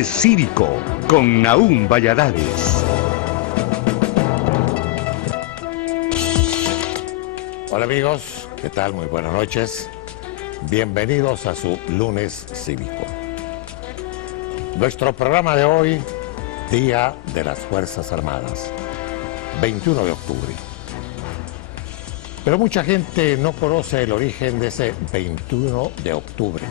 Lunes Cívico con Nahum Valladares. Hola amigos, ¿qué tal? Muy buenas noches. Bienvenidos a su Lunes Cívico. Nuestro programa de hoy, Día de las Fuerzas Armadas, 21 de octubre. Pero mucha gente no conoce el origen de ese 21 de octubre.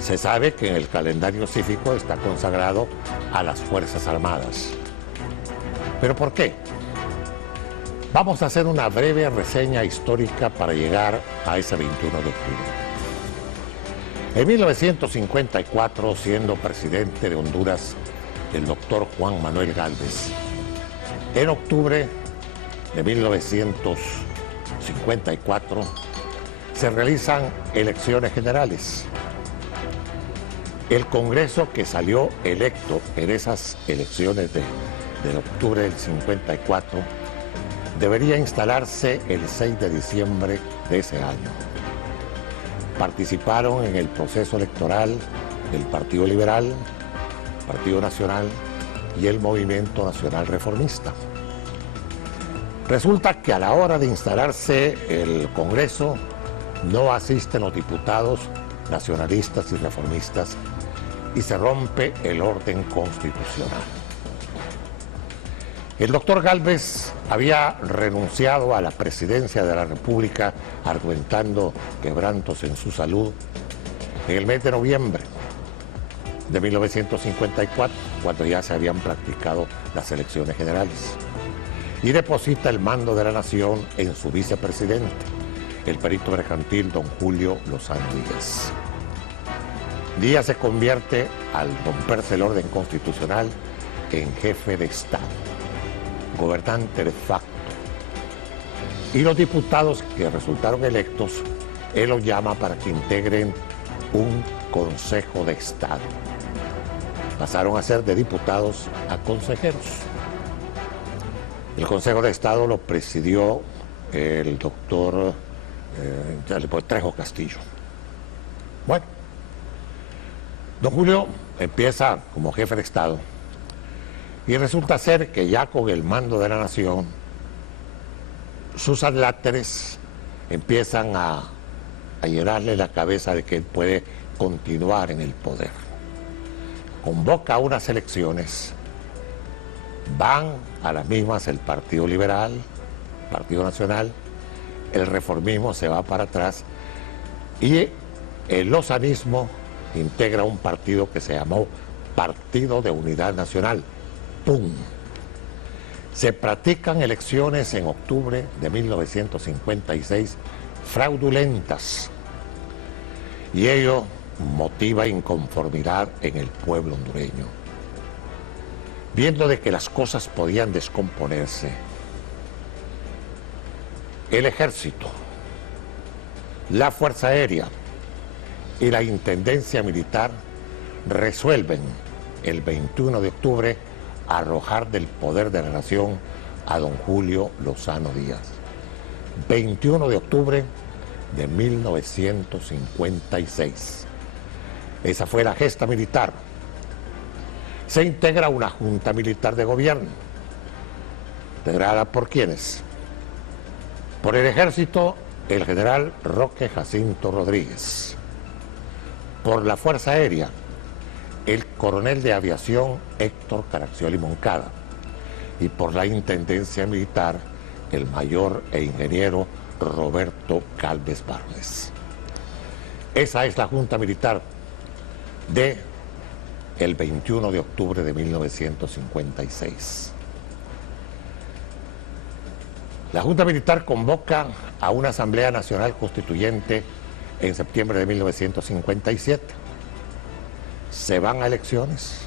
Se sabe que en el calendario cívico está consagrado a las Fuerzas Armadas. ¿Pero por qué? Vamos a hacer una breve reseña histórica para llegar a ese 21 de octubre. En 1954, siendo presidente de Honduras el doctor Juan Manuel Gálvez, en octubre de 1954 se realizan elecciones generales. El Congreso que salió electo en esas elecciones de octubre del 54 debería instalarse el 6 de diciembre de ese año. Participaron en el proceso electoral el Partido Liberal, Partido Nacional y el Movimiento Nacional Reformista. Resulta que a la hora de instalarse el Congreso no asisten los diputados nacionalistas y reformistas y se rompe el orden constitucional. El doctor Gálvez había renunciado a la presidencia de la República argumentando quebrantos en su salud en el mes de noviembre de 1954, cuando ya se habían practicado las elecciones generales, y deposita el mando de la nación en su vicepresidente, el perito mercantil don Julio Lozano Díaz. Díaz se convierte, al romperse el orden constitucional, en jefe de Estado, gobernante de facto. Y los diputados que resultaron electos, él los llama para que integren un Consejo de Estado. Pasaron a ser de diputados a consejeros. El Consejo de Estado lo presidió el doctor Trejo Castillo. Bueno, don Julio empieza como jefe de Estado y resulta ser que ya con el mando de la nación, sus adláteres empiezan a llenarle la cabeza de que él puede continuar en el poder. Convoca unas elecciones, van a las mismas el Partido Liberal, Partido Nacional, el reformismo se va para atrás y el lozanismo integra un partido que se llamó Partido de Unidad Nacional. ¡Pum! Se practican elecciones en octubre de 1956 fraudulentas y ello motiva inconformidad en el pueblo hondureño. Viendo de que las cosas podían descomponerse, el ejército, la Fuerza Aérea y la Intendencia Militar resuelven el 21 de octubre arrojar del poder de la nación a don Julio Lozano Díaz. 21 de octubre de 1956. Esa fue la gesta militar. Se integra una junta militar de gobierno, integrada por ¿quiénes? Por el ejército, el general Roque Jacinto Rodríguez. Por la Fuerza Aérea, el coronel de aviación Héctor Caraccioli Moncada. Y por la Intendencia Militar, el mayor e ingeniero Roberto Calves Barnes. Esa es la Junta Militar de el 21 de octubre de 1956. La Junta Militar convoca a una Asamblea Nacional Constituyente en septiembre de 1957. Se van a elecciones.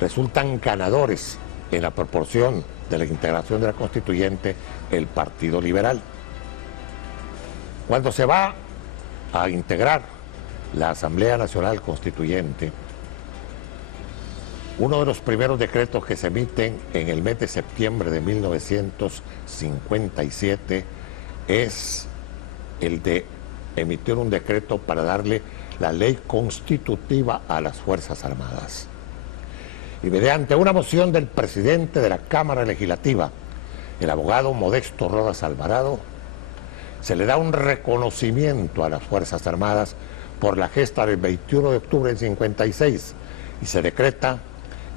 Resultan ganadores en la proporción de la integración de la Constituyente el Partido Liberal. Cuando se va a integrar la Asamblea Nacional Constituyente, uno de los primeros decretos que se emiten en el mes de septiembre de 1957 es el de emitir un decreto para darle la ley constitutiva a las Fuerzas Armadas. Y mediante una moción del presidente de la Cámara Legislativa, el abogado Modesto Rodas Alvarado, se le da un reconocimiento a las Fuerzas Armadas por la gesta del 21 de octubre del 56 y se decreta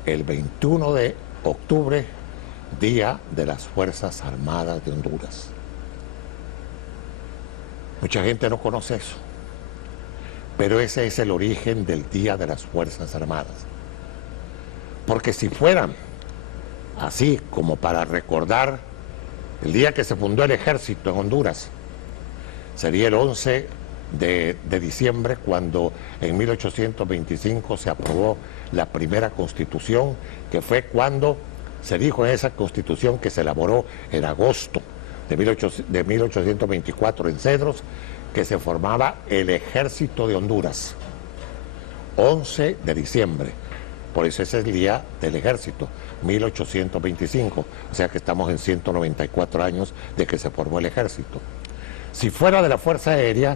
el 21 de octubre Día de las Fuerzas Armadas de Honduras. Mucha gente no conoce eso, pero ese es el origen del Día de las Fuerzas Armadas. Porque si fueran así como para recordar el día que se fundó el ejército en Honduras, sería el 11 de diciembre, cuando en 1825 se aprobó la primera constitución, que fue cuando se dijo en esa constitución que se elaboró en agosto de 1824 en Cedros, que se formaba el Ejército de Honduras. 11 de diciembre. Por eso ese es el día del ejército, 1825. O sea que estamos en 194 años de que se formó el ejército. Si fuera de la Fuerza Aérea,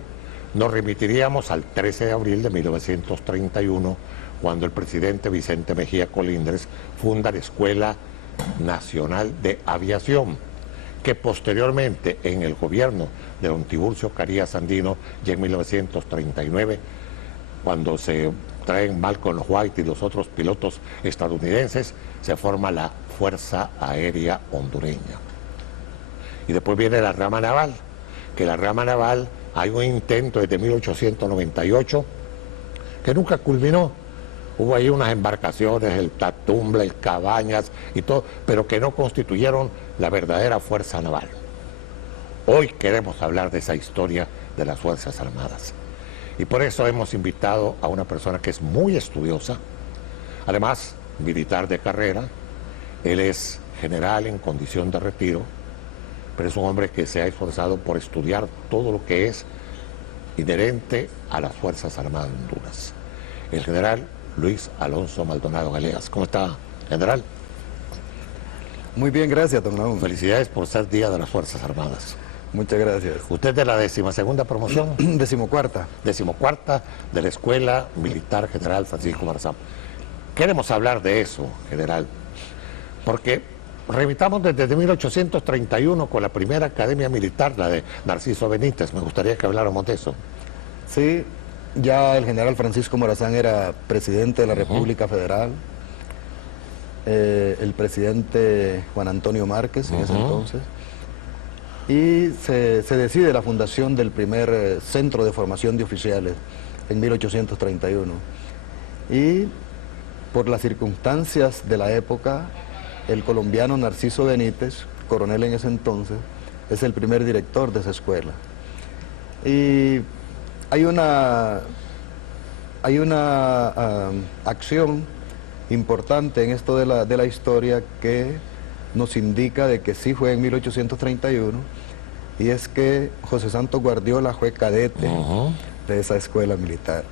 nos remitiríamos al 13 de abril de 1931, cuando el presidente Vicente Mejía Colindres funda la Escuela Nacional de Aviación, que posteriormente en el gobierno de don Tiburcio Carías Andino, ya en 1939, cuando se traen Malcolm White y los otros pilotos estadounidenses, se forma la Fuerza Aérea Hondureña. Y después viene la rama naval, que la rama naval hay un intento desde 1898 que nunca culminó. Hubo ahí unas embarcaciones, el Tatumble, el Cabañas y todo, pero que no constituyeron la verdadera fuerza naval. Hoy queremos hablar de esa historia de las Fuerzas Armadas. Y por eso hemos invitado a una persona que es muy estudiosa, además militar de carrera. Él es general en condición de retiro, pero es un hombre que se ha esforzado por estudiar todo lo que es inherente a las Fuerzas Armadas de Honduras. El general Luis Alonso Maldonado Galeas. ¿Cómo está, general? Muy bien, gracias, don Naúm. Felicidades por ser Día de las Fuerzas Armadas. Muchas gracias. Usted es de la 12ª promoción. 14ª. 14ª de la Escuela Militar General Francisco Marzán. Queremos hablar de eso, general, porque remitamos desde 1831 con la primera academia militar, la de Narciso Benítez. Me gustaría que habláramos de eso. Sí, ya el general Francisco Morazán era presidente de la República Federal, el presidente Juan Antonio Márquez en ese entonces, y se decide la fundación del primer centro de formación de oficiales en 1831. Y por las circunstancias de la época, el colombiano Narciso Benítez, coronel en ese entonces, es el primer director de esa escuela. Y hay una acción importante en esto de la historia que nos indica de que sí fue en 1831, y es que José Santos Guardiola fue cadete de esa escuela militar,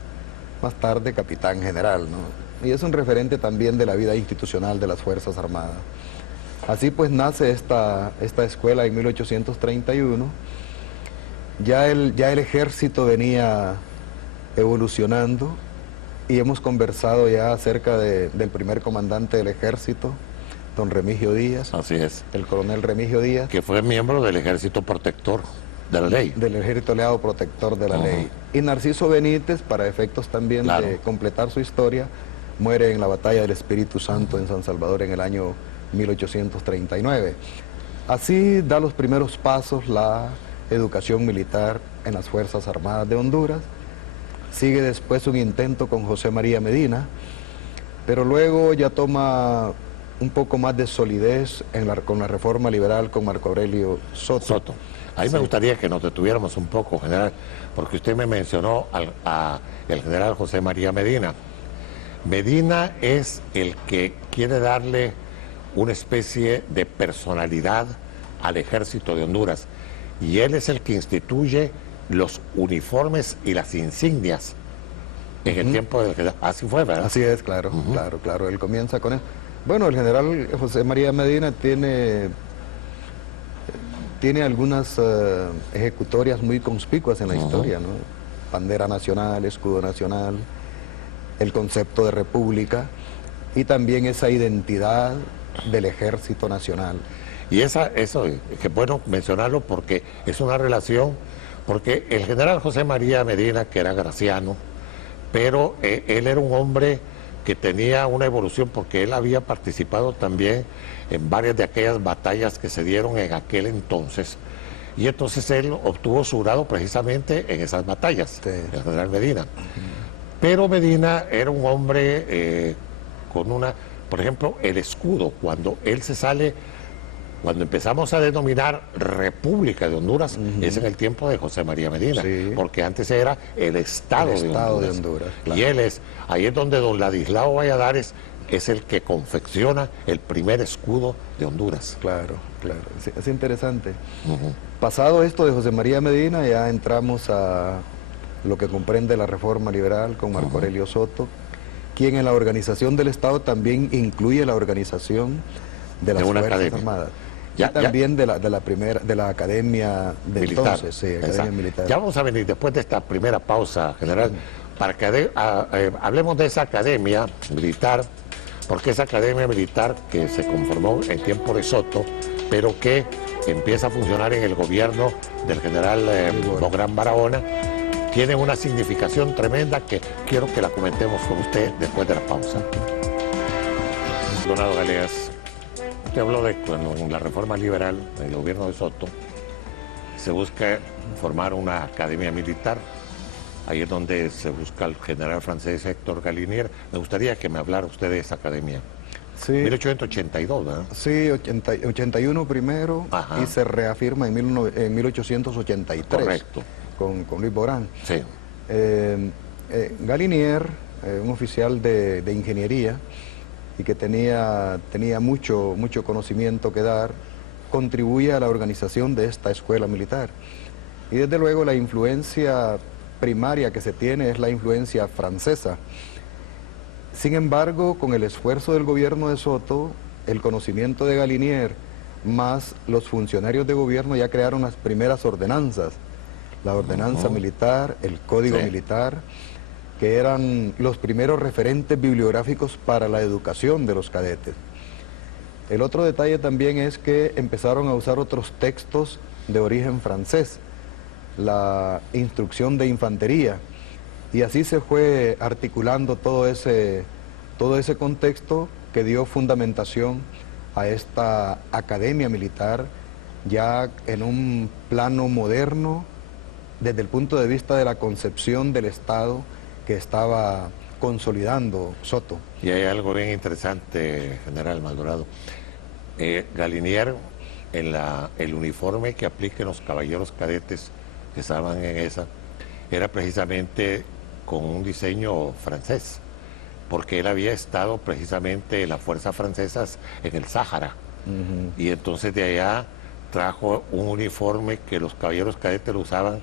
más tarde capitán general, ¿no? Y es un referente también de la vida institucional de las Fuerzas Armadas. Así pues nace esta escuela en 1831. Ya el ejército venía evolucionando y hemos conversado ya acerca del primer comandante del ejército, don Remigio Díaz. Así es. El coronel Remigio Díaz. Que fue miembro del Ejército Protector de la Ley. Del Ejército Aliado Protector de la Ley. Y Narciso Benítez, para efectos también de completar su historia, muere en la Batalla del Espíritu Santo en San Salvador en el año 1839. Así da los primeros pasos la educación militar en las Fuerzas Armadas de Honduras. Sigue después un intento con José María Medina, pero luego ya toma un poco más de solidez con la reforma liberal con Marco Aurelio Soto. Ahí me gustaría que nos detuviéramos un poco, general, porque usted me mencionó al general José María Medina. Medina es el que quiere darle una especie de personalidad al ejército de Honduras, y él es el que instituye los uniformes y las insignias en el tiempo del general. Así fue, ¿verdad? Así es, claro, claro, él comienza con eso. Bueno, el general José María Medina tiene algunas ejecutorias muy conspicuas en la historia, ¿no? bandera nacional, escudo nacional, el concepto de república y también esa identidad del Ejército Nacional. Y eso es que bueno mencionarlo porque es una relación, porque el general José María Medina, que era graciano, pero él era un hombre que tenía una evolución porque él había participado también en varias de aquellas batallas que se dieron en aquel entonces, y entonces él obtuvo su grado precisamente en esas batallas, Sí. el general Medina. Pero Medina era un hombre con una, por ejemplo, el escudo, cuando él se sale, cuando empezamos a denominar República de Honduras, es en el tiempo de José María Medina, Sí. porque antes era el Estado, El de Estado Honduras. de Honduras, claro. Y ahí es donde don Ladislao Valladares es el que confecciona el primer escudo de Honduras. Claro, claro, es interesante. Ujú. Pasado esto de José María Medina, ya entramos a lo que comprende la reforma liberal con Marco Aurelio Soto, quien en la organización del Estado también incluye la organización de las una Fuerzas academia. Armadas. Ya, y también de la academia de Militar. entonces, sí, academia Exacto. militar. Ya vamos a venir después de esta primera pausa, general, para que hablemos de esa academia militar, porque esa academia militar que se conformó en tiempo de Soto, pero que empieza a funcionar en el gobierno del general Bográn Barahona, tiene una significación tremenda que quiero que la comentemos con usted después de la pausa. Donado Galeas, usted habló de cuando en la reforma liberal del gobierno de Soto se busca formar una academia militar. Ahí es donde se busca el general francés Héctor Galinier. Me gustaría que me hablara usted de esa academia. Sí, 1882, ¿verdad? sí, 81 primero. Ajá. Y se reafirma en 1883. Correcto. Con Luis Borán. Sí. Galinier, un oficial de ingeniería y que tenía mucho conocimiento que dar, contribuye a la organización de esta escuela militar. Y desde luego la influencia primaria que se tiene es la influencia francesa. Sin embargo, con el esfuerzo del gobierno de Soto, el conocimiento de Galinier, más los funcionarios de gobierno ya crearon las primeras ordenanzas. La ordenanza militar, el código militar, que eran los primeros referentes bibliográficos para la educación de los cadetes. El otro detalle también es que empezaron a usar otros textos de origen francés, la instrucción de infantería, y así se fue articulando todo ese contexto que dio fundamentación a esta academia militar, ya en un plano moderno, desde el punto de vista de la concepción del Estado que estaba consolidando Soto. Y hay algo bien interesante, general Maldonado. Galinier, el uniforme que apliquen los caballeros cadetes que estaban en esa, era precisamente con un diseño francés, porque él había estado precisamente en las fuerzas francesas en el Sáhara. Y entonces de allá trajo un uniforme que los caballeros cadetes lo usaban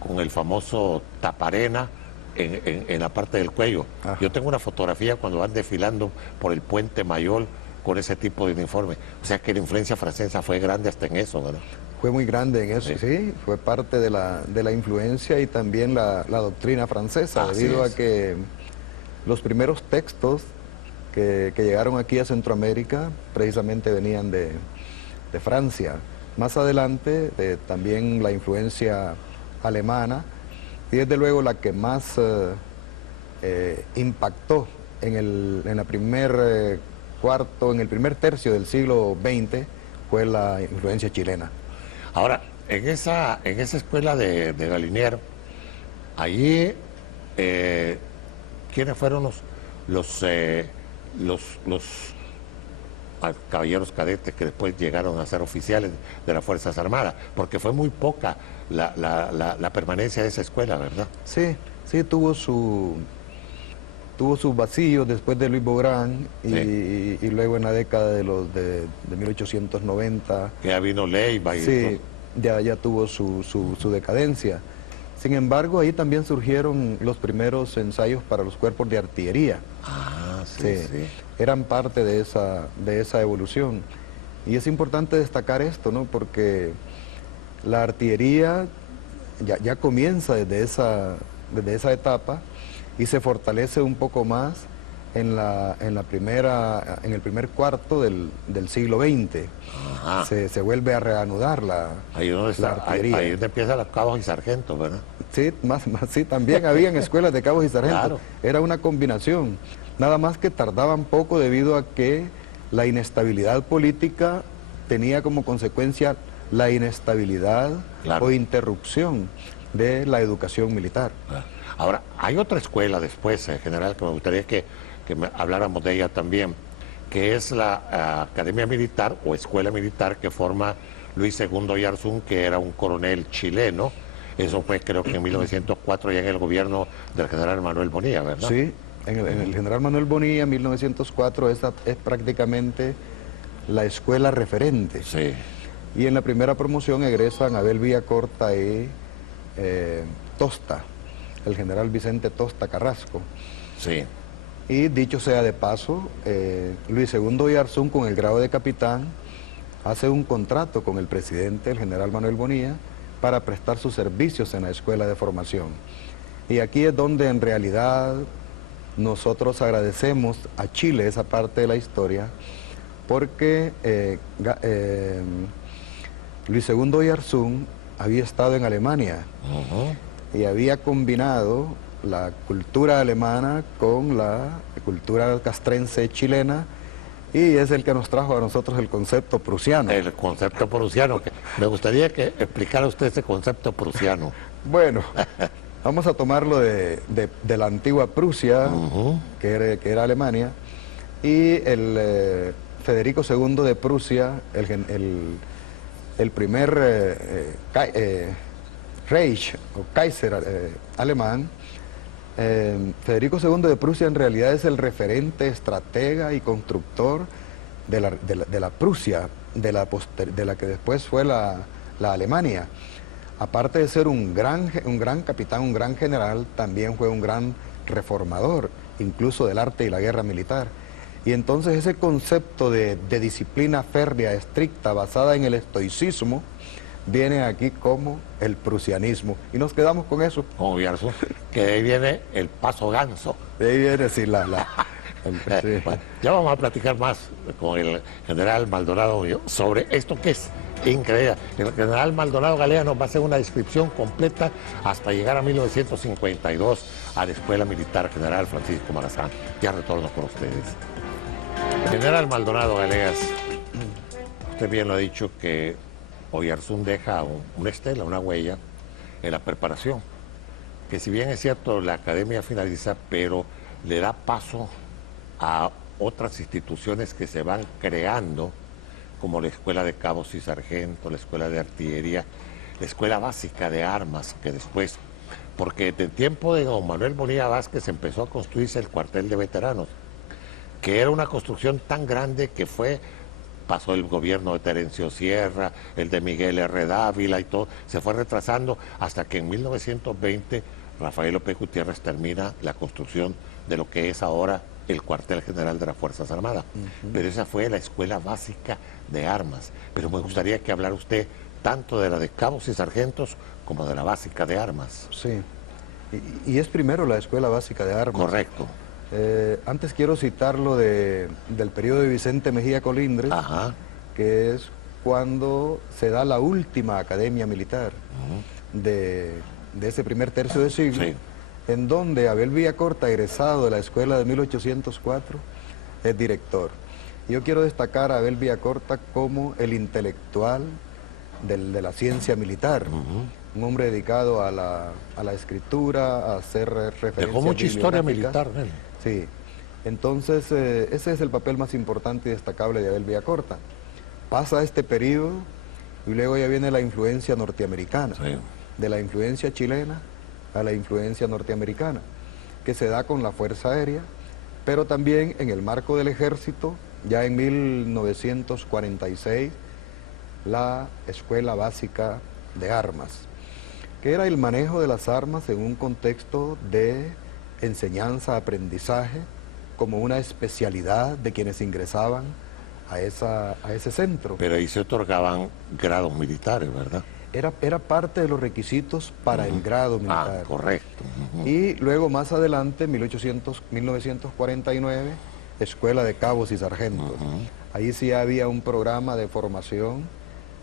con el famoso taparena en la parte del cuello. Ajá. Yo tengo una fotografía cuando van desfilando por el Puente Mayol con ese tipo de uniforme. O sea que la influencia francesa fue grande hasta en eso, ¿verdad? Fue muy grande en eso, sí, fue parte de la influencia y también la doctrina francesa, Así debido es. a que los primeros textos que llegaron aquí a Centroamérica precisamente venían de Francia. Más adelante también la influencia alemana, y desde luego la que más impactó en el primer tercio del siglo XX fue la influencia chilena. Ahora, en esa escuela de Galinier, allí, ¿quiénes fueron los caballeros cadetes que después llegaron a ser oficiales de las Fuerzas Armadas? Porque fue muy poca la permanencia de esa escuela, ¿verdad? Sí, sí, tuvo sus vacíos después de Luis Bográn y luego en la década de 1890. Que ya vino Leiva y Sí, ya tuvo su decadencia. Sin embargo, ahí también surgieron los primeros ensayos para los cuerpos de artillería. Ah, sí, Sí, sí. eran parte de esa evolución. Y es importante destacar esto, ¿no? Porque la artillería ya comienza desde desde esa etapa, y se fortalece un poco más en el primer cuarto del siglo XX. Ajá. Se vuelve a reanudar Ahí donde la está, artillería. ahí donde empiezan los cabos y sargentos, ¿verdad? Sí, sí, también habían escuelas de cabos y sargentos. Claro. Era una combinación. Nada más que tardaban poco debido a que la inestabilidad política tenía como consecuencia la inestabilidad Claro. o interrupción de la educación militar. Ahora, hay otra escuela después, general, que me gustaría que habláramos de ella también, que es la Academia Militar o Escuela Militar que forma Luis II Oyarzún, que era un coronel chileno. Eso fue, creo que en 1904, ya en el gobierno del general Manuel Bonilla, ¿verdad? Sí, en el general Manuel Bonilla, 1904, esa es prácticamente la escuela referente. Sí. Y en la primera promoción egresan Abel Villacorta y Tosta, el general Vicente Tosta Carrasco. Sí. Y dicho sea de paso, Luis II Oyarzún, con el grado de capitán, hace un contrato con el presidente, el general Manuel Bonilla, para prestar sus servicios en la escuela de formación. Y aquí es donde en realidad nosotros agradecemos a Chile esa parte de la historia, porque Luis II Oyarzún había estado en Alemania y había combinado la cultura alemana con la cultura castrense chilena, y es el que nos trajo a nosotros el concepto prusiano. El concepto prusiano. Me gustaría que explicara usted ese concepto prusiano. Bueno, vamos a tomarlo de la antigua Prusia, que era Alemania, y el Federico II de Prusia, el primer Reich o Kaiser alemán. Federico II de Prusia en realidad es el referente, estratega y constructor de la Prusia, de la que después fue la Alemania. Aparte de ser un gran capitán, un gran general, también fue un gran reformador, incluso del arte y la guerra militar. Y entonces ese concepto de disciplina férrea, estricta, basada en el estoicismo, viene aquí como el prusianismo. Y nos quedamos con eso. Como Oyarzún, que de ahí viene el paso ganso. De ahí viene, sí, sí. Bueno, ya vamos a platicar más con el general Maldonado sobre esto que es increíble. El general Maldonado Galea nos va a hacer una descripción completa hasta llegar a 1952 a la Escuela Militar General Francisco Morazán. Ya retorno con ustedes. General Maldonado Galeas, usted bien lo ha dicho que Oyarzún deja una estela, una huella en la preparación, que si bien es cierto la academia finaliza, pero le da paso a otras instituciones que se van creando, como la Escuela de Cabos y Sargentos, la Escuela de Artillería, la Escuela Básica de Armas, que después, porque de tiempo de don Manuel Bonilla Vázquez empezó a construirse el cuartel de veteranos, que era una construcción tan grande que pasó el gobierno de Terencio Sierra, el de Miguel R. Dávila y todo, se fue retrasando hasta que en 1920 Rafael López Gutiérrez termina la construcción de lo que es ahora el cuartel general de las Fuerzas Armadas. Pero esa fue la Escuela Básica de Armas. Pero me gustaría que hablara usted tanto de la de cabos y sargentos como de la básica de armas. Sí, y es primero la Escuela Básica de Armas. Correcto. Antes quiero citar lo del periodo de Vicente Mejía Colindres, que es cuando se da la última academia militar de ese primer tercio de siglo, en donde Abel Villacorta, egresado de la escuela de 1804, es director. Yo quiero destacar a Abel Villacorta como el intelectual de la ciencia militar, un hombre dedicado a la escritura, a hacer referencias. Dejó mucha historia militar, ¿no? Sí, entonces ese es el papel más importante y destacable de Abel Villacorta. Pasa este periodo y luego ya viene la influencia norteamericana, de la influencia chilena a la influencia norteamericana, que se da con la Fuerza Aérea, pero también en el marco del ejército, ya en 1946, la Escuela Básica de Armas, que era el manejo de las armas en un contexto de enseñanza, aprendizaje, como una especialidad de quienes ingresaban a ese centro. Pero ahí se otorgaban grados militares, ¿verdad? era parte de los requisitos para el grado militar. Ah, correcto. Y luego más adelante, 1949, Escuela de Cabos y Sargentos. Ahí sí había un programa de formación,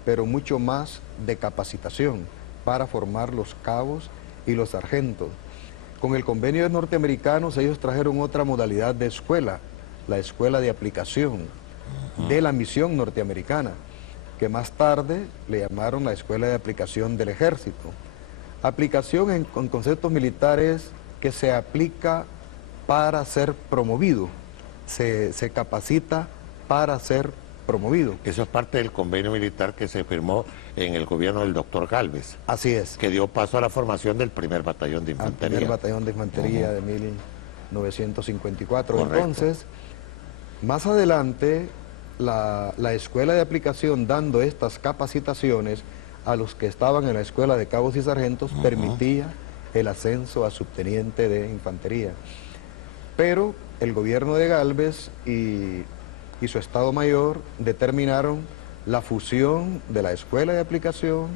pero mucho más de capacitación para formar los cabos y los sargentos. Con el convenio de norteamericanos ellos trajeron otra modalidad de escuela, la escuela de aplicación de la misión norteamericana, que más tarde le llamaron la escuela de aplicación del ejército. Aplicación en conceptos militares que se aplica para ser promovido, se capacita para ser promovido. Eso es parte del convenio militar que se firmó en el gobierno del doctor Gálvez. Así es. Que dio paso a la formación del primer batallón de infantería. Al primer batallón de infantería de 1954. Correcto. Entonces, más adelante, la escuela de aplicación dando estas capacitaciones a los que estaban en la escuela de cabos y sargentos permitía el ascenso a subteniente de infantería. Pero el gobierno de Gálvez y su Estado Mayor determinaron la fusión de la escuela de aplicación,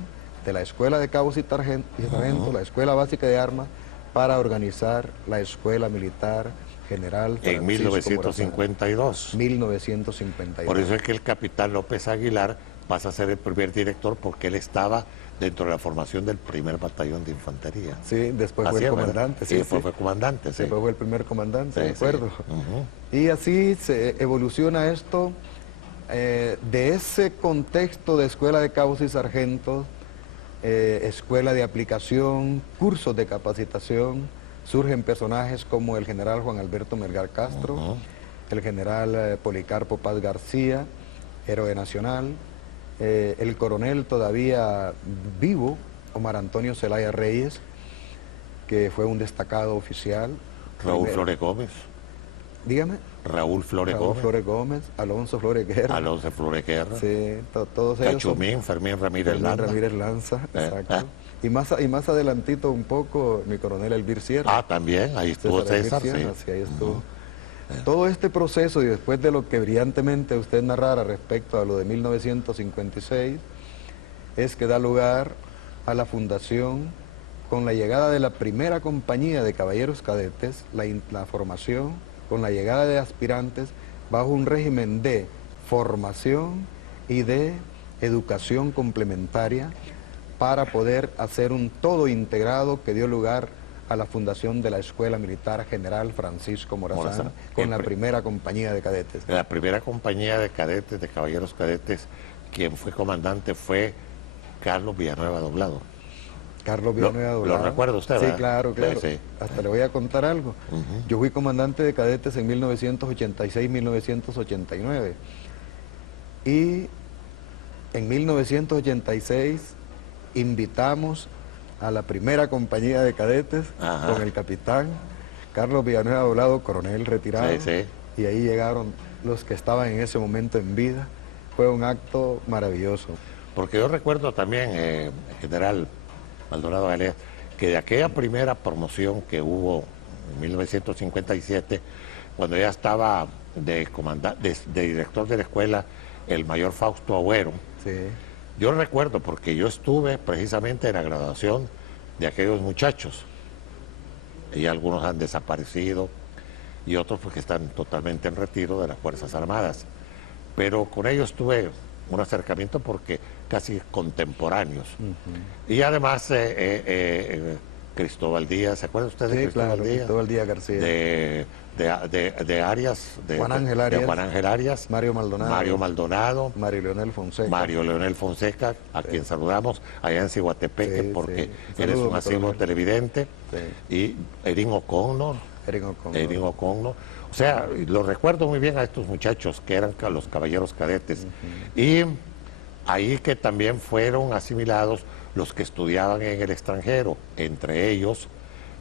de la escuela de cabos y sargentos, la escuela básica de armas, para organizar la escuela militar general en 1952. 1952. Por eso es que el capitán López Aguilar pasa a ser el primer director, porque él estaba dentro de la formación del primer batallón de infantería. Sí, después fue el comandante. Sí, después fue comandante, sí. Después fue el primer comandante, Sí, de acuerdo. sí. Y así se evoluciona esto de ese contexto de escuela de cabos y sargentos, escuela de aplicación, cursos de capacitación. Surgen personajes como el general Juan Alberto Melgar Castro, el general Policarpo Paz García, héroe nacional, el coronel todavía vivo, Omar Antonio Zelaya Reyes, que fue un destacado oficial. Raúl Flores Gómez. Dígame. Raúl Flores Raúl Gómez. Flores Gómez, Alonso Flores Guerra. Alonso Flores Guerra. Sí, todos ellos. Cachumín, Fermín Ramírez Fermín Lanza. Ramírez Lanza, exacto. Y más adelantito un poco, mi coronel Elvir Sierra. Ah, también, ahí estuvo César, Elvir Sierra, sí. sí, ahí estuvo. Todo este proceso, y después de lo que brillantemente usted narrara respecto a lo de 1956, es que da lugar a la fundación, con la llegada de la primera compañía de caballeros cadetes, la formación, con la llegada de aspirantes, bajo un régimen de formación y de educación complementaria, para poder hacer un todo integrado que dio lugar a la fundación de la Escuela Militar General Francisco Morazán, con la primera compañía de cadetes. La primera compañía de cadetes, de caballeros cadetes, quien fue comandante fue Carlos Villanueva Doblado. Carlos Villanueva Doblado. ¿Lo recuerda usted, Sí, verdad? claro, claro. Sí. Hasta le voy a contar algo. Yo fui comandante de cadetes en 1986-1989. Y en 1986 invitamos a la primera compañía de cadetes con el capitán Carlos Villanueva Doblado, coronel retirado. Sí, sí. Y ahí llegaron los que estaban en ese momento en vida. Fue un acto maravilloso. Porque yo recuerdo también, general Maldonado Galeas, que de aquella primera promoción que hubo en 1957, cuando ya estaba de director de la escuela el mayor Fausto Agüero, Sí. yo recuerdo porque yo estuve precisamente en la graduación de aquellos muchachos, y algunos han desaparecido y otros porque están totalmente en retiro de las Fuerzas Armadas, pero con ellos tuve un acercamiento porque casi contemporáneos. Y además Cristóbal Díaz, ¿se acuerda usted de Cristóbal Díaz? Cristóbal Díaz García. De Arias, Juan Ángel Arias. de Juan Ángel Arias, Mario Maldonado. Mario Leonel Fonseca, a quien saludamos allá en Ciguatepeque, porque él es un asiduo televidente, y Erin O'Connor. O sea, lo recuerdo muy bien a estos muchachos que eran los caballeros cadetes. Y ahí que también fueron asimilados los que estudiaban en el extranjero, entre ellos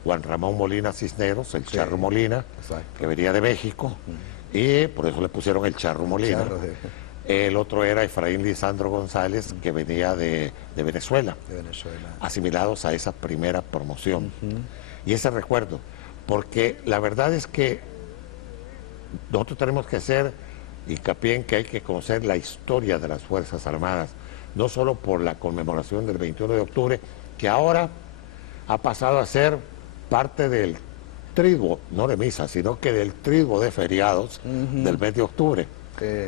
Juan Ramón Molina Cisneros, el Charro Molina, que venía de México, y por eso le pusieron el Charro Molina. El otro era Efraín Lisandro González, que venía de Venezuela, asimilados a esa primera promoción. Y ese recuerdo, porque la verdad es que nosotros tenemos que hacer hincapié en que hay que conocer la historia de las Fuerzas Armadas, no solo por la conmemoración del 21 de octubre, que ahora ha pasado a ser parte del triduo, no de misa, sino que del triduo de feriados del mes de octubre.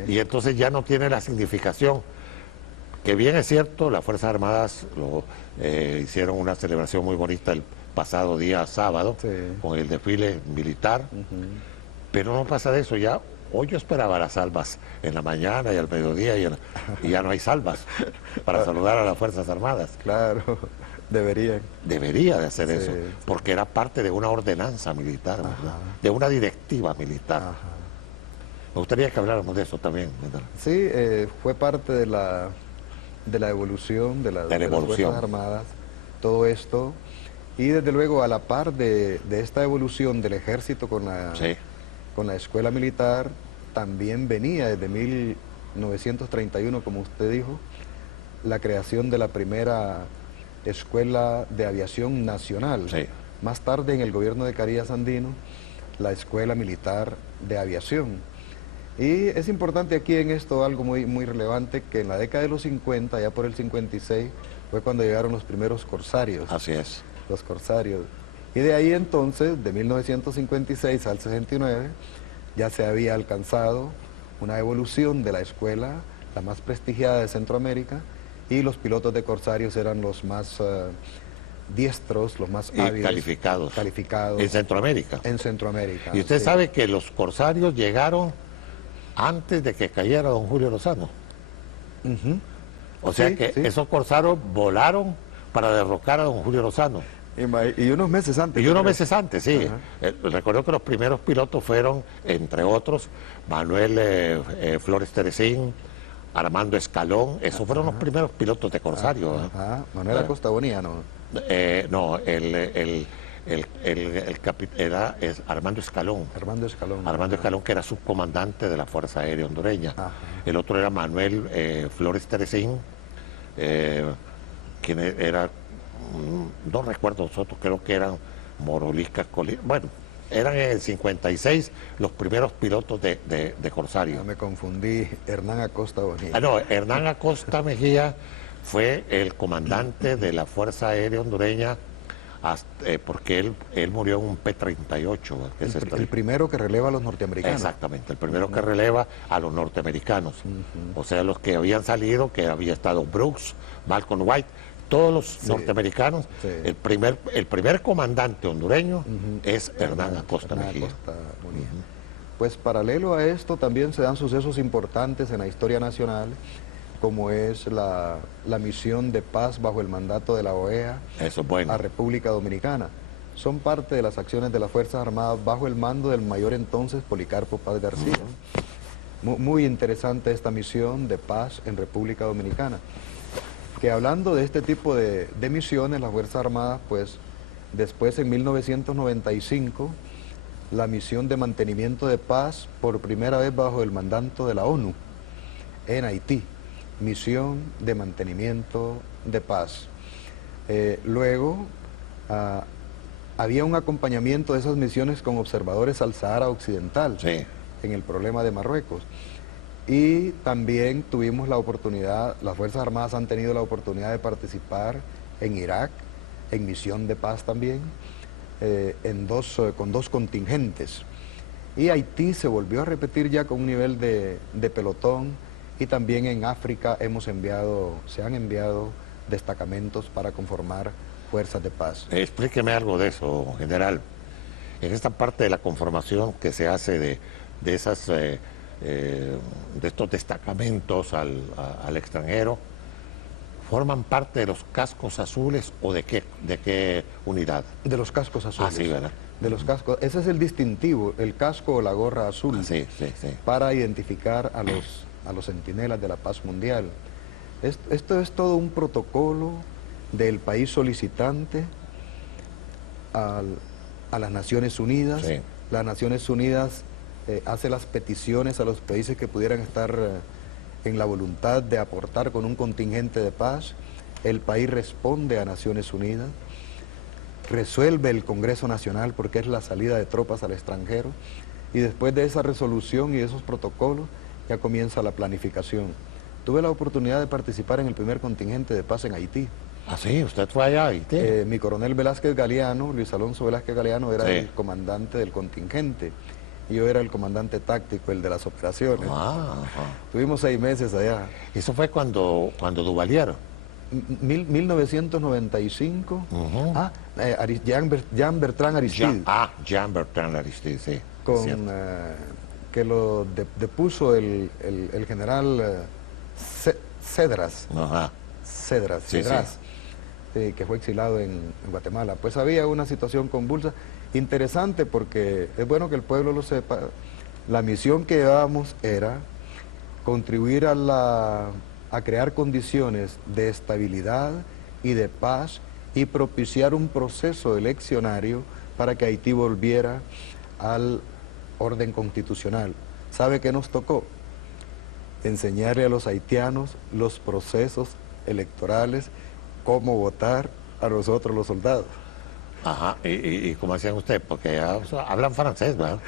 Y entonces ya no tiene la significación, que bien es cierto, las Fuerzas Armadas hicieron una celebración muy bonita el pasado día sábado, con el desfile militar, pero no pasa de eso ya. Hoy yo esperaba las salvas en la mañana y al mediodía y ya no hay salvas para saludar a las Fuerzas Armadas. Claro, deberían. Debería de hacer eso, porque era parte de una ordenanza militar, ¿verdad? De una directiva militar. Me gustaría que habláramos de eso también, ¿verdad? Sí, fue parte de la evolución de las Fuerzas Armadas, todo esto, y desde luego a la par de esta evolución del ejército con la escuela militar, también venía desde 1931, como usted dijo, la creación de la primera escuela de aviación nacional. Más tarde, en el gobierno de Carías Andino, la escuela militar de aviación. Y es importante aquí en esto algo muy, muy relevante, que en la década de los 50, ya por el 56, fue cuando llegaron los primeros corsarios. Así es. Los corsarios. Y de ahí entonces, de 1956 al 69, ya se había alcanzado una evolución de la escuela, la más prestigiada de Centroamérica, y los pilotos de corsarios eran los más diestros, los más hábiles. Calificados. En Centroamérica. En Centroamérica. Y usted sabe que los corsarios llegaron antes de que cayera don Julio Lozano. O sea que esos corsarios volaron para derrocar a don Julio Lozano. Y unos meses antes. Y unos meses antes, sí. Recuerdo que los primeros pilotos fueron, entre otros, Manuel Flores Teresín, Armando Escalón. Esos fueron los primeros pilotos de corsario. Manuel Acosta Bonilla, ¿no? No, era Armando Escalón. Armando Escalón. Armando Escalón, que era subcomandante de la Fuerza Aérea Hondureña. El otro era Manuel Flores Teresín, quien era, no recuerdo nosotros, creo que eran Moroliscas Colina. Bueno, eran en el 56 los primeros pilotos de Corsario. Me confundí, Hernán Acosta Bonilla. No, Hernán Acosta Mejía fue el comandante de la Fuerza Aérea Hondureña, porque él murió en un P-38. El primero que releva a los norteamericanos. Exactamente, el primero que releva a los norteamericanos. O sea, los que habían salido, que había estado Brooks, Malcolm White, todos los norteamericanos. El primer comandante hondureño es Hernán Acosta Mejía. Pues paralelo a esto también se dan sucesos importantes en la historia nacional, como es la misión de paz bajo el mandato de la OEA a República Dominicana. Son parte de las acciones de las Fuerzas Armadas bajo el mando del mayor entonces Policarpo Paz García. Muy interesante esta misión de paz en República Dominicana. Que hablando de este tipo de misiones, las Fuerzas Armadas, pues después en 1995, la misión de mantenimiento de paz por primera vez bajo el mandato de la ONU en Haití. Misión de mantenimiento de paz. Luego había un acompañamiento de esas misiones con observadores al Sahara Occidental en el problema de Marruecos. Y también tuvimos la oportunidad, las Fuerzas Armadas han tenido la oportunidad de participar en Irak, en misión de paz también, con dos contingentes. Y Haití se volvió a repetir ya con un nivel de pelotón. Y también en África se han enviado destacamentos para conformar fuerzas de paz. Explíqueme algo de eso, general. En esta parte de la conformación que se hace de estos destacamentos al extranjero, ¿forman parte de los cascos azules o de qué unidad? De los cascos azules. Sí, ¿verdad? De los cascos. Ese es el distintivo, el casco o la gorra azul, para identificar a los centinelas de la paz mundial. Esto es todo un protocolo del país solicitante a las Naciones Unidas. Las Naciones Unidas hace las peticiones a los países que pudieran estar en la voluntad de aportar con un contingente de paz. El país responde a Naciones Unidas, resuelve el Congreso Nacional porque es la salida de tropas al extranjero, y después de esa resolución y esos protocolos ya comienza la planificación. tuve la oportunidad de participar en el primer contingente de paz en Haití. Ah, sí, usted fue allá a Haití. Mi coronel Velázquez Galeano, Luis Alonso Velázquez Galeano, era Sí. el comandante del contingente. Y yo era el comandante táctico, el de las operaciones. Ah, ajá. Tuvimos 6 meses allá. Eso fue cuando Duvalier. 1995. Ujú. Jean Bertrand Aristide. Jean Bertrand Aristide, sí. Con, cierto. que lo depuso el general Cedras. Ajá. Cedras, Sí, Cedras, que fue exilado en Guatemala. Pues había una situación convulsa, interesante porque es bueno que el pueblo lo sepa. La misión que llevábamos era contribuir a crear condiciones de estabilidad y de paz y propiciar un proceso eleccionario para que Haití volviera al orden constitucional. ¿Sabe qué nos tocó? Enseñarle a los haitianos los procesos electorales, cómo votar a nosotros los soldados. Ajá. ¿Y cómo hacían ustedes? Porque ya, o sea, hablan francés, ¿verdad?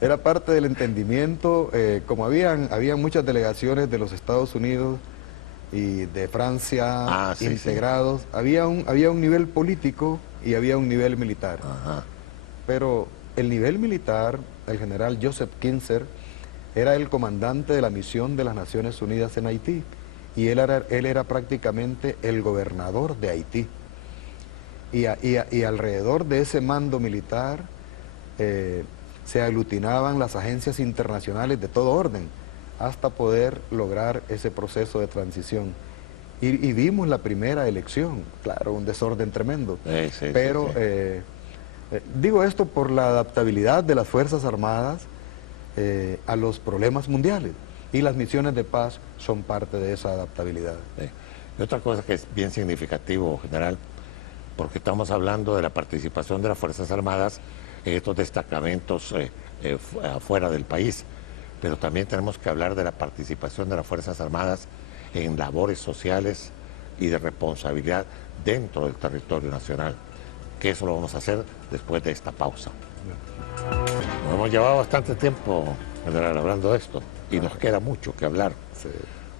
Era parte del entendimiento, como habían muchas delegaciones de los Estados Unidos y de Francia Sí, integrados, había un nivel político y había un nivel militar. Ajá. Pero el nivel militar, el general Joseph Kinzer, era el comandante de la misión de las Naciones Unidas en Haití y él era prácticamente el gobernador de Haití. Y alrededor de ese mando militar se aglutinaban las agencias internacionales de todo orden hasta poder lograr ese proceso de transición. Y vimos la primera elección, claro, un desorden tremendo, Sí, pero digo esto por la adaptabilidad de las Fuerzas Armadas a los problemas mundiales, y las misiones de paz son parte de esa adaptabilidad. Sí. Y otra cosa que es bien significativo, general, porque estamos hablando de la participación de las Fuerzas Armadas en estos destacamentos afuera del país, pero también tenemos que hablar de la participación de las Fuerzas Armadas en labores sociales y de responsabilidad dentro del territorio nacional, que eso lo vamos a hacer después de esta pausa. Nos hemos llevado bastante tiempo, general, hablando de esto, y nos queda mucho que hablar, Sí.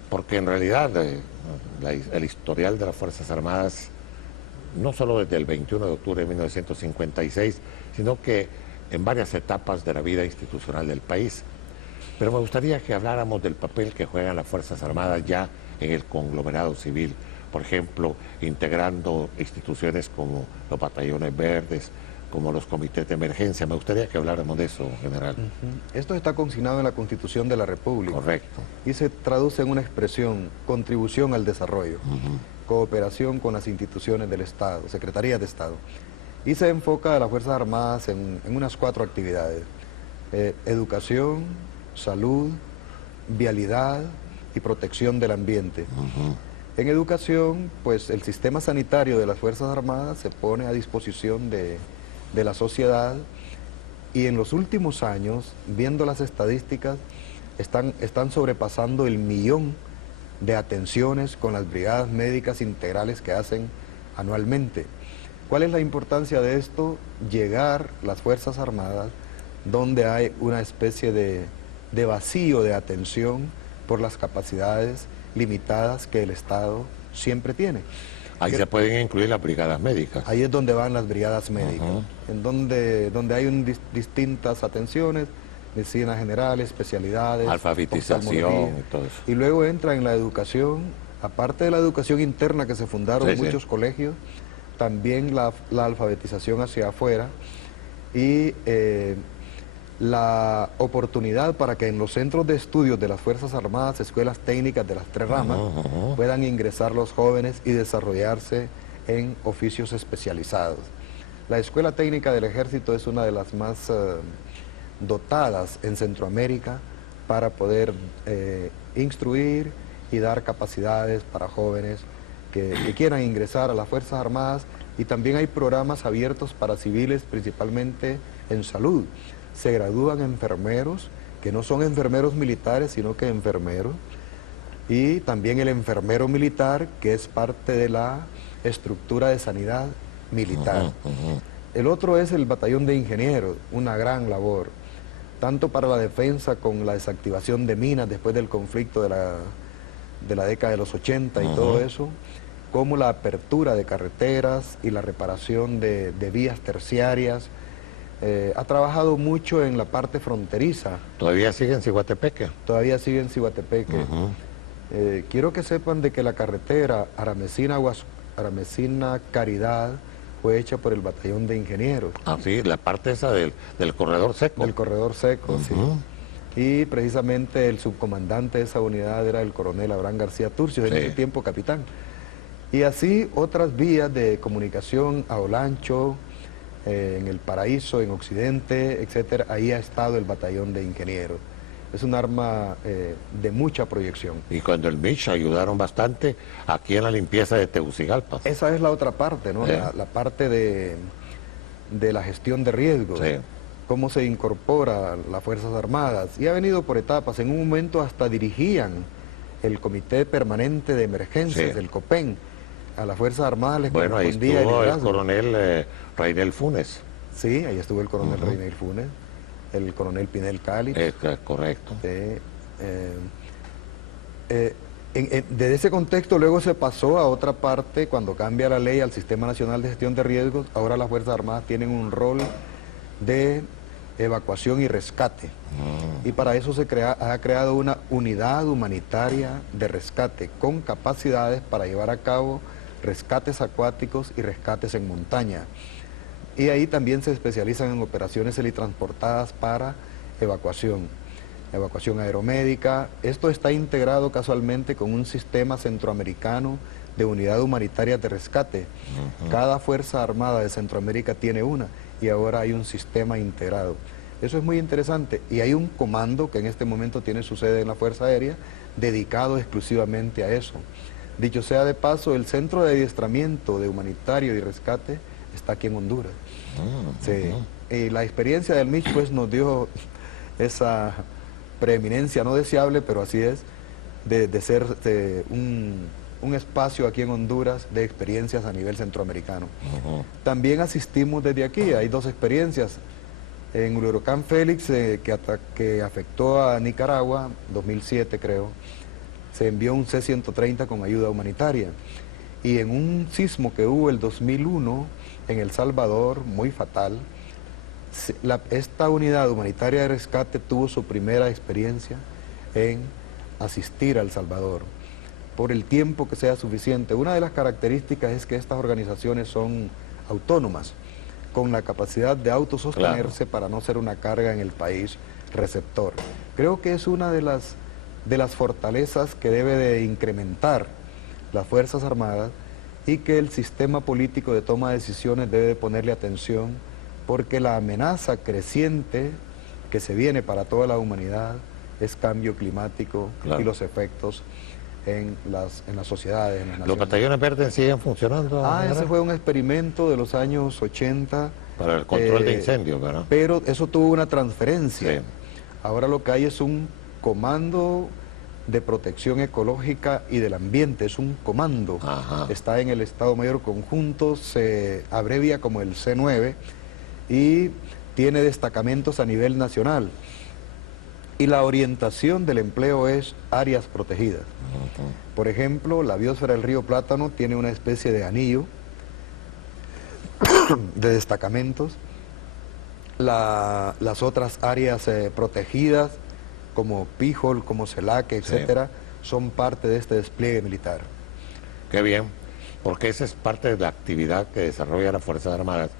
porque en realidad el historial de las Fuerzas Armadas, no solo desde el 21 de octubre de 1956, sino que en varias etapas de la vida institucional del país. Pero me gustaría que habláramos del papel que juegan las Fuerzas Armadas ya en el conglomerado civil, por ejemplo, integrando instituciones como los batallones verdes, como los comités de emergencia. Me gustaría que habláramos de eso, general. Esto está consignado en la Constitución de la República. Correcto. Y se traduce en una expresión: contribución al desarrollo, cooperación con las instituciones del Estado, Secretarías de Estado. Y se enfoca a las Fuerzas Armadas en unas 4 actividades: educación, salud, vialidad y protección del ambiente. En educación, pues el sistema sanitario de las Fuerzas Armadas se pone a disposición de la sociedad, y en los últimos años, viendo las estadísticas, están sobrepasando el 1.000.000 de atenciones con las brigadas médicas integrales que hacen anualmente. ¿Cuál es la importancia de esto? Llegar las Fuerzas Armadas donde hay una especie de vacío de atención por las capacidades limitadas que el Estado siempre tiene. Ahí se pueden incluir las brigadas médicas. Ahí es donde van las brigadas médicas, en donde hay distintas atenciones, medicina general, especialidades, Alfabetización oftalmología. y todo eso. Y luego entra en la educación, aparte de la educación interna que se fundaron Sí, muchos colegios, también la alfabetización hacia afuera y la oportunidad para que en los centros de estudios de las Fuerzas Armadas, escuelas técnicas de las 3 ramas, puedan ingresar los jóvenes y desarrollarse en oficios especializados. La Escuela Técnica del Ejército es una de las más dotadas en Centroamérica para poder instruir y dar capacidades para jóvenes que quieran ingresar a las Fuerzas Armadas, y también hay programas abiertos para civiles, principalmente en salud. Se gradúan enfermeros, que no son enfermeros militares, sino que enfermeros, y también el enfermero militar, que es parte de la estructura de sanidad militar. El otro es el batallón de ingenieros, una gran labor. tanto para la defensa con la desactivación de minas después del conflicto de la década de los 80 y todo eso, como la apertura de carreteras y la reparación de vías terciarias. Ha trabajado mucho en la parte fronteriza. ¿Todavía sigue en Ciguatepeque? Todavía sigue en Ciguatepeque. Quiero que sepan de que la carretera Aramecina-Caridad fue hecha por el batallón de ingenieros. Ah, sí, la parte esa del corredor seco. Del corredor seco, sí. Y precisamente el subcomandante de esa unidad era el coronel Abraham García Turcios, en ese tiempo capitán. Y así otras vías de comunicación a Olancho, en el Paraíso, en Occidente, etcétera, ahí ha estado el batallón de ingenieros. Es un arma de mucha proyección. Y cuando el MICH ayudaron bastante aquí en la limpieza de Tegucigalpa. Esa es la otra parte, ¿no? La parte de la gestión de riesgos. Sí. Cómo se incorpora las Fuerzas Armadas. Y ha venido por etapas. En un momento hasta dirigían el Comité Permanente de Emergencias, el COPEN. A las Fuerzas Armadas les Bueno, ahí estuvo el coronel Rainel Funes. Sí, ahí estuvo el coronel Rainel Funes, el coronel Pinel Cáliz. Correcto. Desde ese contexto luego se pasó a otra parte, cuando cambia la ley al Sistema Nacional de Gestión de Riesgos. Ahora las Fuerzas Armadas tienen un rol de evacuación y rescate. Y para eso ha creado una unidad humanitaria de rescate con capacidades para llevar a cabo rescates acuáticos y rescates en montaña. Y ahí también se especializan en operaciones helitransportadas para evacuación aeromédica. Esto está integrado casualmente con un sistema centroamericano de unidad humanitaria de rescate. Cada Fuerza Armada de Centroamérica tiene una y ahora hay un sistema integrado. Eso es muy interesante y hay un comando que en este momento tiene su sede en la Fuerza Aérea dedicado exclusivamente a eso. Dicho sea de paso, el centro de adiestramiento de humanitario y rescate está aquí en Honduras. Y la experiencia del MICH pues nos dio esa preeminencia no deseable, pero así es, de ser un espacio aquí en Honduras de experiencias a nivel centroamericano. También asistimos desde aquí, hay dos experiencias. En el huracán Félix, que afectó a Nicaragua, 2007 creo, se envió un C-130 con ayuda humanitaria. Y en un sismo que hubo el 2001 en El Salvador, muy fatal, esta unidad humanitaria de rescate tuvo su primera experiencia en asistir a El Salvador, por el tiempo que sea suficiente. Una de las características es que estas organizaciones son autónomas, con la capacidad de autosostenerse para no ser una carga en el país receptor. Creo que es una de las fortalezas que debe de incrementar las Fuerzas Armadas y que el sistema político de toma de decisiones debe de ponerle atención, porque la amenaza creciente que se viene para toda la humanidad es cambio climático y los efectos en las sociedades, en las naciones. ¿Los batallones verdes siguen funcionando? Ese fue un experimento de los años 80. Para el control de incendios, ¿verdad? Pero eso tuvo una transferencia. Sí. Ahora lo que hay es un comando de protección ecológica y del ambiente, es un comando. Está en el Estado Mayor Conjunto, se abrevia como el C9 y tiene destacamentos a nivel nacional. Y la orientación del empleo es áreas protegidas. Por ejemplo, la biosfera del río Plátano tiene una especie de anillo de destacamentos. Las otras áreas protegidas, como Pijol, como Celaque, etcétera, son parte de este despliegue militar. Qué bien, porque esa es parte de la actividad que desarrolla las Fuerzas Armadas,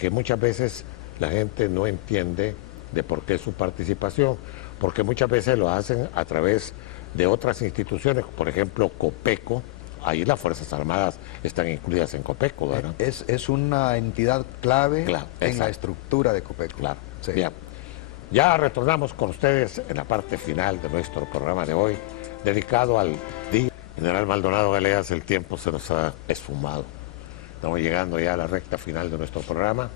que muchas veces la gente no entiende de por qué su participación, porque muchas veces lo hacen a través de otras instituciones, por ejemplo, COPECO. Ahí las Fuerzas Armadas están incluidas en COPECO, ¿verdad? Es una entidad clave en la estructura de COPECO. Claro, sí. Bien. Ya retornamos con ustedes en la parte final de nuestro programa de hoy, dedicado al Día. General Maldonado Galeas, el tiempo se nos ha esfumado. Estamos llegando ya a la recta final de nuestro programa.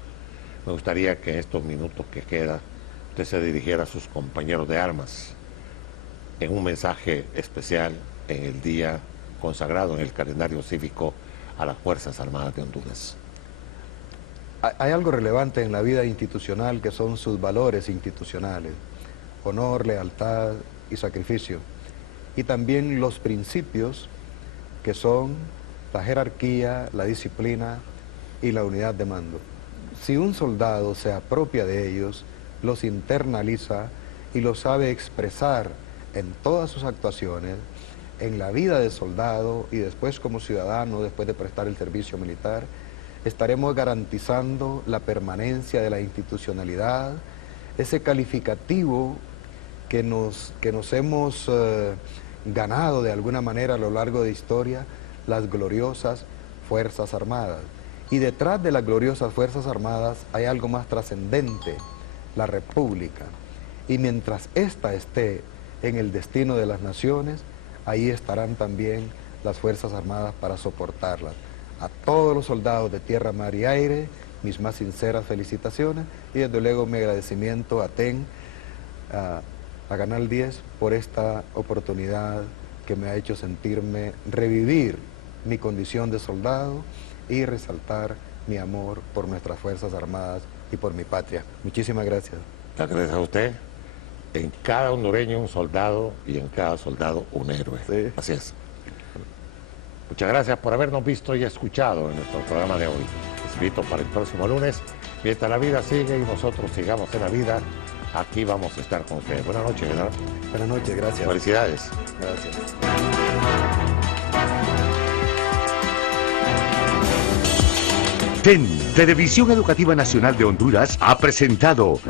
Me gustaría que en estos minutos que queda, usted se dirigiera a sus compañeros de armas en un mensaje especial en el día consagrado en el calendario cívico a las Fuerzas Armadas de Honduras. Hay algo relevante en la vida institucional que son sus valores institucionales: honor, lealtad y sacrificio. Y también los principios que son la jerarquía, la disciplina y la unidad de mando. Si un soldado se apropia de ellos, los internaliza y los sabe expresar en todas sus actuaciones, en la vida de soldado y después como ciudadano, después de prestar el servicio militar, estaremos garantizando la permanencia de la institucionalidad, ese calificativo que nos hemos ganado de alguna manera a lo largo de historia, las gloriosas Fuerzas Armadas. Y detrás de las gloriosas Fuerzas Armadas hay algo más trascendente: la República. Y mientras ésta esté en el destino de las naciones, ahí estarán también las Fuerzas Armadas para soportarlas. A todos los soldados de tierra, mar y aire, mis más sinceras felicitaciones y desde luego mi agradecimiento a TEN, a Canal 10, por esta oportunidad que me ha hecho sentirme revivir mi condición de soldado y resaltar mi amor por nuestras Fuerzas Armadas y por mi patria. Muchísimas gracias. Gracias a usted. En cada hondureño un soldado y en cada soldado un héroe. Sí. Así es. Muchas gracias por habernos visto y escuchado en nuestro programa de hoy. Les invito para el próximo lunes. Mientras la vida sigue y nosotros sigamos en la vida, aquí vamos a estar con ustedes. Buenas noches, ¿verdad? Buenas noches, gracias. Felicidades. Gracias. TEN, Televisión Educativa Nacional de Honduras, ha presentado